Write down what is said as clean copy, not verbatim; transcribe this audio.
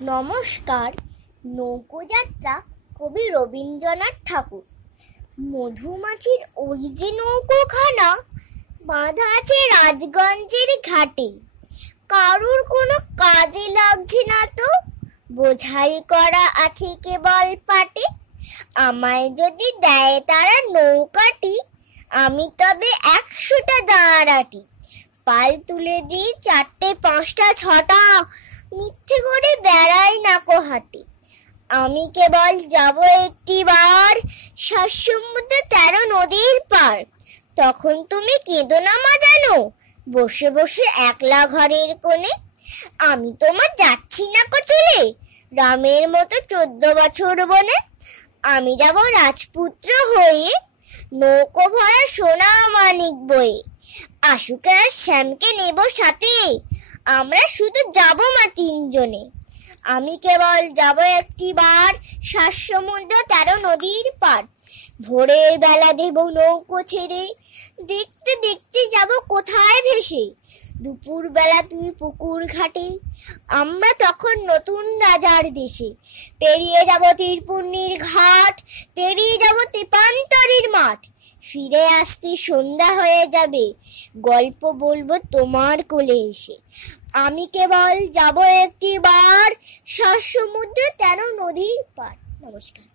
নমস্কার। নৌকোযাত্রা কবি রবীন্দ্রনাথ ঠাকুর। মধুমাছির ওই যে নৌকোখানা বাঁধা আছে রাজগঞ্জের ঘাটে, কারুর কোনো কাজে লাগছে না তো, বোঝাই করা আছে কেবল পাটে। আমায় যদি দেয় তারা নৌকাটি, আমি তবে 100টা দাঁড়াটি। পাল তুলে দিই 4টে 5টা 6টা, মিথ্যে করে বেড়াই না কোহাটি। আমি কেবল যাব একটিবার 7 সমুদ্র 13 নদীর পার। তখন তুমি কেঁদো না মা জানো, বসে বসে একলা ঘরের কোণে। আমি তোমার যাচ্ছি না কো চলে, রামের মতো 14 বছর বনে। আমি যাব রাজপুত্র হয়ে, নৌকো ভরা সোনা মানিক বয়ে। আশুকে আর শ্যামকে নেব সাথে, আমরা শুধু যাব মা 3 জনে। আমি কেবল যাব একটিবার 7 সমুদ্র 13 নদীর পার। ভোরের বেলা দেব নৌকো ছেড়ে, দেখতে দেখতে যাব কোথায় ভেসে। দুপুর বেলা তুই পুকুর ঘাটে, আমরা তখন নতুন রাজার দেশে। পেরিয়ে যাব তীরপুর্ণির ঘাট, পেরিয়ে যাব তেপান্তরের মাঠ। ফিরে আসতে সন্ধ্যা হয়ে যাবে, গল্প বলবো তোমার কোলে এসে। আমি কেবল যাব একটিবার 7 সমুদ্র 13 নদীর পার। নমস্কার।